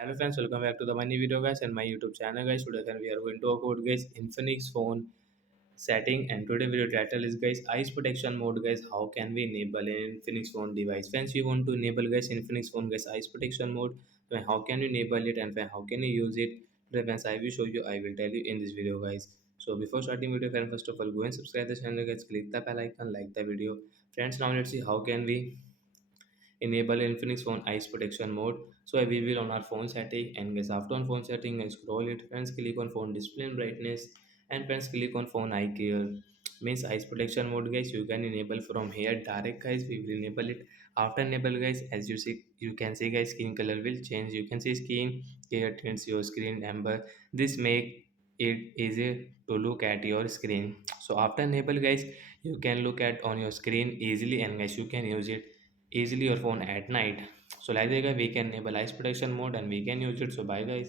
Hello friends, welcome back to the money video guys and my YouTube channel guys. Today again we are going to talk about guys Infinix phone setting, and today video title is guys eyes protection mode guys. How can we enable an Infinix phone device? Friends, we want to enable guys Infinix phone guys eyes protection mode. Then how can you enable it and then how can you use it? Today friends, I will show you, I will tell you in this video guys. So before starting video friends, first of all go and subscribe the channel guys, click the bell icon, like the video. Friends, now let's see how can we enable Infinix phone eyes protection mode. So we will on our phone setting, and guys after on phone setting I scroll it, friends click on phone display and brightness, and friends click on phone eye care, means eyes protection mode guys. You can enable from here direct guys. We will enable it. After enable guys, as you see, you can see guys screen color will change. You can see screen care turns your screen amber. This make it easier to look at your screen. So after enable guys, you can look at on your screen easily, and guys you can use it easily your phone at night. So like that guys, we can enable eyes protection mode and we can use it. So bye guys.